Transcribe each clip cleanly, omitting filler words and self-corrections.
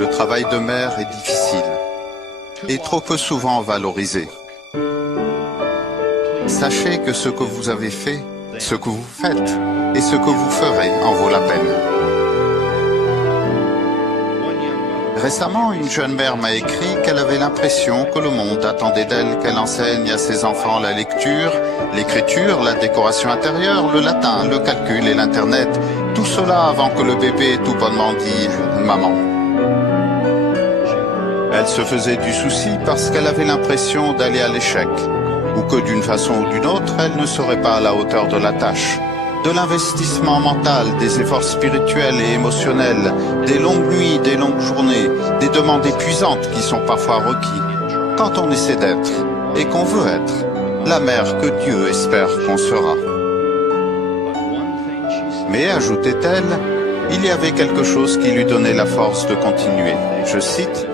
Le travail de mère est difficile et trop peu souvent valorisé. Sachez que ce que vous avez fait, ce que vous faites et ce que vous ferez en vaut la peine. Récemment, une jeune mère m'a écrit qu'elle avait l'impression que le monde attendait d'elle qu'elle enseigne à ses enfants la lecture, l'écriture, la décoration intérieure, le latin, le calcul et l'Internet. Tout cela avant que le bébé tout bonnement dise « maman ». Elle se faisait du souci parce qu'elle avait l'impression d'aller à l'échec, ou que d'une façon ou d'une autre, elle ne serait pas à la hauteur de la tâche. De l'investissement mental, des efforts spirituels et émotionnels, des longues nuits, des longues journées, des demandes épuisantes qui sont parfois requis, quand on essaie d'être, et qu'on veut être, la mère que Dieu espère qu'on sera. Mais, ajoutait-elle, il y avait quelque chose qui lui donnait la force de continuer. Je cite,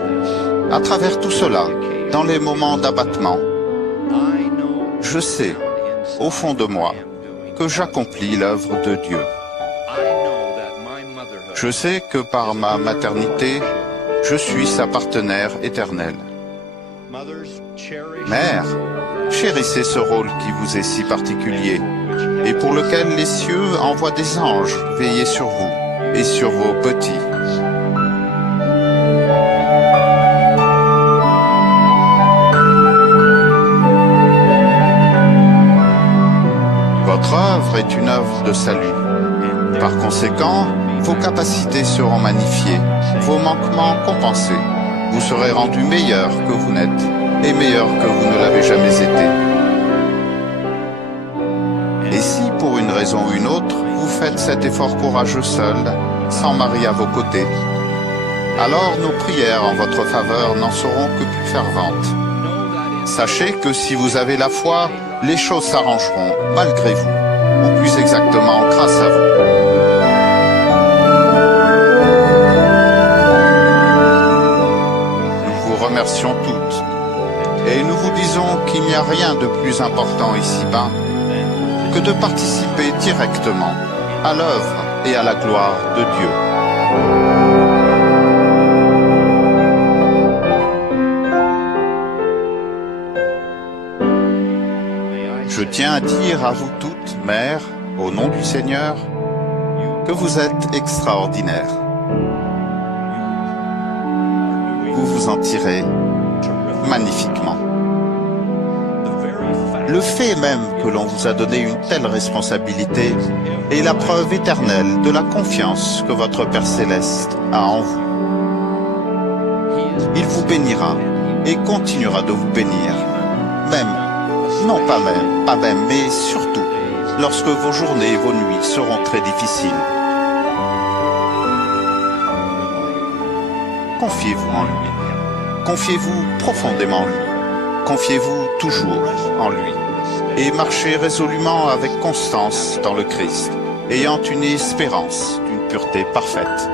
« À travers tout cela, dans les moments d'abattement, je sais, au fond de moi, que j'accomplis l'œuvre de Dieu. Je sais que par ma maternité, je suis sa partenaire éternelle. Mère, chérissez ce rôle qui vous est si particulier et pour lequel les cieux envoient des anges veiller sur vous et sur vos petits. Votre œuvre est une œuvre de salut. Par conséquent, vos capacités seront magnifiées, vos manquements compensés. Vous serez rendu meilleur que vous n'êtes, et meilleur que vous ne l'avez jamais été. Et si, pour une raison ou une autre, vous faites cet effort courageux seul, sans Marie à vos côtés, alors nos prières en votre faveur n'en seront que plus ferventes. Sachez que si vous avez la foi, les choses s'arrangeront malgré vous, ou plus exactement grâce à vous. Nous vous remercions toutes, et nous vous disons qu'il n'y a rien de plus important ici-bas que de participer directement à l'œuvre et à la gloire de Dieu. Je tiens à dire à vous toutes, mères, au nom du Seigneur, que vous êtes extraordinaires. Vous vous en tirez magnifiquement. Le fait même que l'on vous a donné une telle responsabilité est la preuve éternelle de la confiance que votre Père Céleste a en vous. Il vous bénira et continuera de vous bénir, pas même, mais surtout, lorsque vos journées et vos nuits seront très difficiles. Confiez-vous en lui. Confiez-vous profondément en lui. Confiez-vous toujours en lui. Et marchez résolument avec constance dans le Christ, ayant une espérance d'une pureté parfaite.